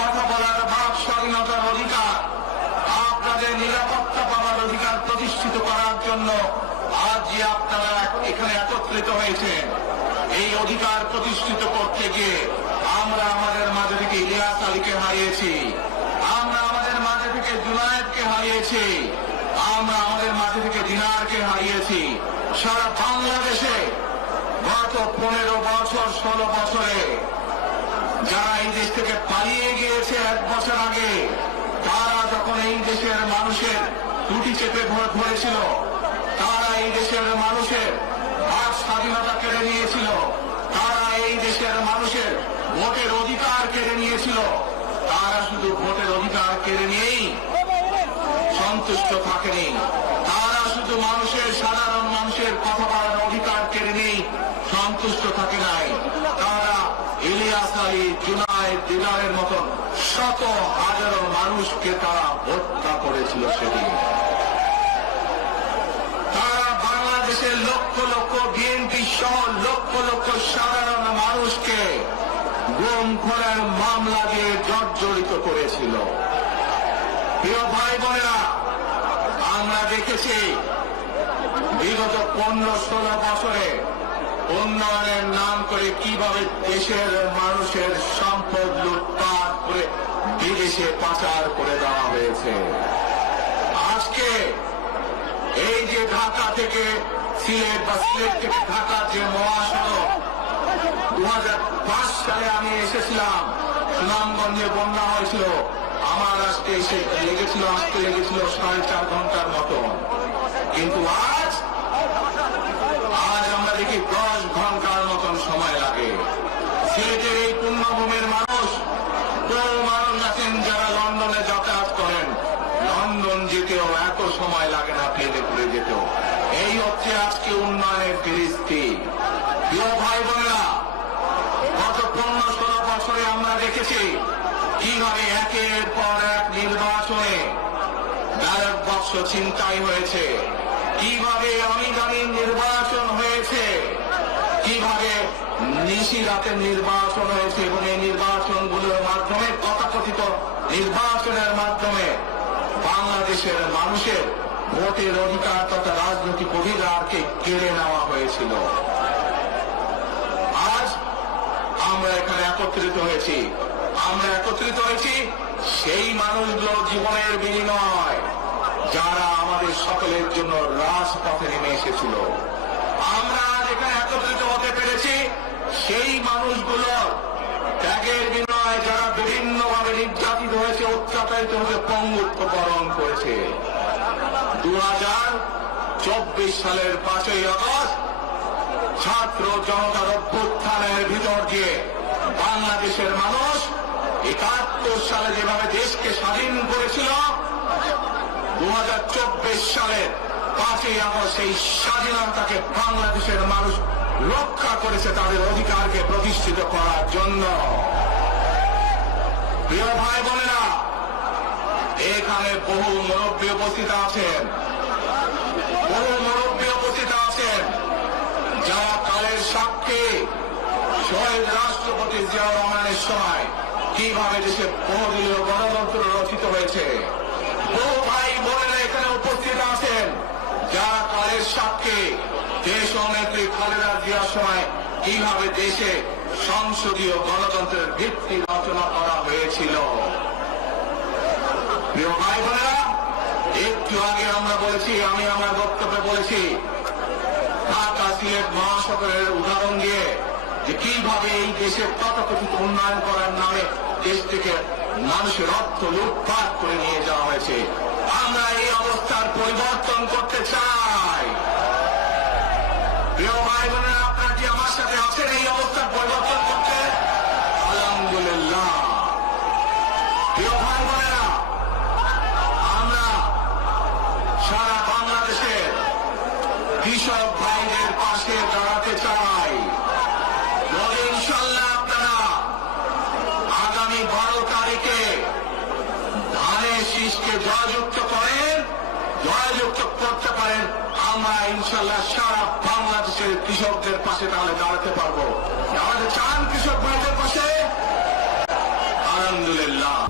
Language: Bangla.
কথা বলার বাক স্বাধীনতার অধিকার। আপনাদের নিরাপত্তা পাওয়ার অধিকার প্রতিষ্ঠিত করার জন্য আজ যে আপনারা এখানে একত্রিত হয়েছেন এই অধিকার প্রতিষ্ঠিত করতে গিয়ে আমরা আমাদের মাঝে থেকে ইলিয়াস আলীকে হারিয়েছি। আমরা আমাদের মাঝে থেকে জুনায়েদকে হারিয়েছি। আমরা আমাদের মাঝে থেকে দিনারকে হারিয়েছি। সারা বাংলাদেশে গত পনেরো বছর, ষোলো বছরে যারা এই দেশ থেকে পালিয়ে গিয়েছে এক বছর আগে, তারা যখন এই দেশের মানুষের টুটি চেপে ভোট ধরেছিল, তারা এই দেশের মানুষের বাক স্বাধীনতা কেড়ে নিয়েছিল, তারা এই দেশের মানুষের ভোটের অধিকার কেড়ে নিয়েছিল, তারা শুধু ভোটের অধিকার কেড়ে নিয়েই সন্তুষ্ট থাকেনি। তারা শুধু মানুষের, সাধারণ মানুষের কথা বলার অধিকার কেড়ে নেই সন্তুষ্ট থাকে নাই। ইলিয়াস আলী জুনায় দিদারের মতন শত হাজারো মানুষকে তারা হত্যা করেছিল সেদিন। তারা বাংলাদেশের লক্ষ লক্ষ বিএনপি সহ লক্ষ লক্ষ সাধারণ মানুষকে গুম খোলার মামলা দিয়ে জর্জরিত করেছিল। প্রিয় ভাই বোনেরা, আমরা দেখেছি বিগত পনেরো ষোলো বছরে উন্নয়নের নাম করে কীভাবে দেশের মানুষের সম্পদ লুটপাট করে বিদেশে পাচার করে দেওয়া হয়েছে। আজকে এই যে ঢাকা থেকে সিলেট বা সিলেট থেকে ঢাকা যে মহাসড়ক দু সালে আমি এসেছিলাম, সুনামগঞ্জে বন্যা হয়েছিল। আমার আজকে এসে লেগেছিল, আসতে লেগেছিল সাড়ে চার ঘণ্টার মতো কিন্তু আজ আমরা দেখি দশ ঘণ্টার মতন সময় লাগে সিলেটের মানুষ বহু মানুষ আছেন যারা লন্ডনে যাতায়াত করেন। লন্ডন যেতেও এত সময় লাগে না প্লেনে করে যেতেও। এই হচ্ছে আজকে উন্নয়নের ফিরিস্তি প্রিয় ভাই বোনেরা গত পনেরো ষোলো বছরে আমরা দেখেছি কীভাবে একের পর এক নির্বাচনে ব্যালট বক্স ছিনতাই হয়েছে। কীভাবে দামি নির্বাচন হয়েছে। কীভাবে নিশি রাতের নির্বাচন হয়েছে এবং এই নির্বাচনগুলোর মাধ্যমে তথাকথিত নির্বাচনের মাধ্যমে বাংলাদেশের মানুষের ভোটের অধিকার তথা রাজনৈতিক অধিকারকে কেড়ে নেওয়া হয়েছিল। আজ আমরা এখানে একত্রিত হয়েছি। আমরা একত্রিত হয়েছি সেই মানুষগুলোর জীবনের বিনিময়, যারা আমাদের সকলের জন্য রাজপথে নেমে এসেছিল। আমরা এখানে একত্রিত হতে পেরেছি, সেই মানুষগুলো ত্যাগের বিনিময়ে যারা বিভিন্নভাবে নির্যাতিত হয়েছে, অত্যাচারিত হয়েছে পঙ্গুত্ব বরণ করেছে। দু হাজার চব্বিশ সালের পাঁচই আগস্ট ছাত্র জনতার অভ্যুত্থানের ভিতর দিয়ে বাংলাদেশের মানুষ একাত্তর সালে যেভাবে দেশকে স্বাধীন করেছিল দু হাজার চব্বিশ সালের পাঁচই আগস্ট সেই স্বাধীনতাকে বাংলাদেশের মানুষ রক্ষা করেছে তাদের অধিকারকে প্রতিষ্ঠিত করার জন্য। প্রিয় ভাই বোনেরা, এখানে বহু মুরব্বী উপস্থিত আছেন। বহু মুরব্বী উপস্থিত আছেন। যারা কালের সাক্ষী, শহীদ রাষ্ট্রপতি জিয়া রহমানের সময় কীভাবে দেশে বহুদলীয় গণতন্ত্র রচিত হয়েছে যারা কালের সাক্ষী দেশ নেত্রী খালেদা জিয়ার সময় কীভাবে দেশে সংসদীয় গণতন্ত্রের ভিত্তি রচনা করা হয়েছিল? একটু আগে আমরা বলেছি, আমি আমার বক্তব্যে বলেছি, ঢাকা সিলেট মহাসড়কের উদাহরণ দিয়ে যে কীভাবে এই দেশের তথাকথিত উন্নয়ন করার নামে দেশ থেকে মানুষের অর্থ লুটপাট করে নিয়ে যাওয়া হয়েছে। আমরা এই অবস্থার পরিবর্তন করতে চাই। প্রিয় ভাই বোনেরা আপনারা কি আমার সাথে আছেন এই অবস্থার পরিবর্তন করতে? আলহামদুলিল্লাহ। প্রিয় ভাই বোনেরা আমরা সারা বাংলাদেশের কৃষক ভাইদের পাশে দাঁড়াতে চাই। ইনশাল্লাহ শীষকে জয়যুক্ত করেন, জয়যুক্ত করতে পারেন, আমরা ইনশাল্লাহ সারা বাংলাদেশের কৃষকদের পাশে তাহলে দাঁড়াতে পারব। আমাদের চান কৃষক ভাইদের পাশে, আলহামদুলিল্লাহ।